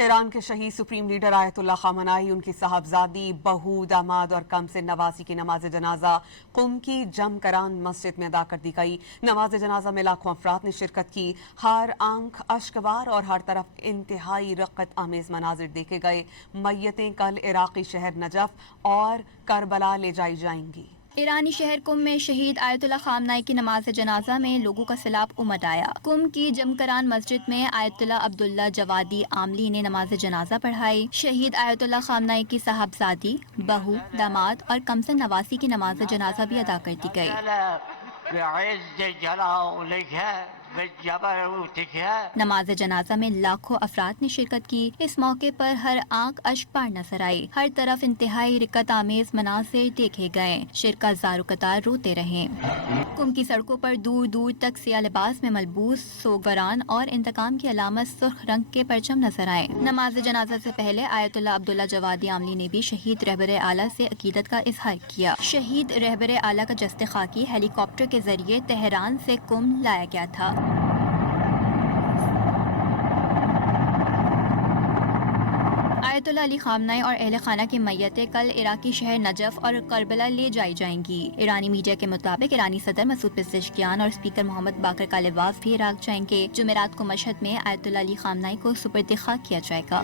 ایران کے شہید supreme leader آیت اللہ خامنائی، ان کی صاحبزادی، بہو، داماد اور کمسن نواسی کی نماز جنازہ قم کی جم کران مسجد میں ادا کر دی گئی۔ نماز جنازہ میں لاکھوں افراد نے شرکت کی۔ ہر آنکھ اشکبار اور ہر طرف انتہائی رقت آمیز مناظر دیکھے گئے۔ میتیں کل عراقی شہر نجف اور کربلا لے جائی جائیں گی۔ ایرانی شہر قم میں شہید آیت اللہ خامنائی کی نماز جنازہ میں لوگوں کا سیلاب امڈ آیا۔ قم کی جمکران مسجد میں آیت اللہ عبداللہ جوادی عاملی نے نماز جنازہ پڑھائی۔ شہید آیت اللہ خامنائی کی صاحبزادی، بہو، داماد اور کمسن نواسی کی نماز جنازہ بھی ادا کر دی گئی۔ نماز جنازہ میں لاکھوں افراد نے شرکت کی۔ اس موقع پر ہر آنکھ اشک بار نظر آئی۔ ہر طرف انتہائی رقت آمیز مناظر دیکھے گئے۔ شرکا زار و قطار روتے رہے۔ قم کی سڑکوں پر دور دور تک سیاہ لباس میں ملبوس سوگواران اور انتقام کی علامت سرخ رنگ کے پرچم نظر آئے۔ نماز جنازہ سے پہلے آیت اللہ عبداللہ جوادی عاملی نے بھی شہید رہبر اعلیٰ سے عقیدت کا اظہار کیا۔ شہید رہبر اعلیٰ کا جسد خاکی ہیلی کاپٹر کے ذریعے تہران سے قم لایا گیا تھا۔ آیت اللہ علی خامنائی اور اہل خانہ کی میتیں کل عراقی شہر نجف اور کربلا لے جائی جائیں گی۔ ایرانی میڈیا کے مطابق ایرانی صدر مسعود پزشکیان اور اسپیکر محمد باقر کالباف بھی عراق جائیں گے۔ جمعرات کو مشہد میں آیت اللہ علی خامنائی کو سپرد خاک کیا جائے گا۔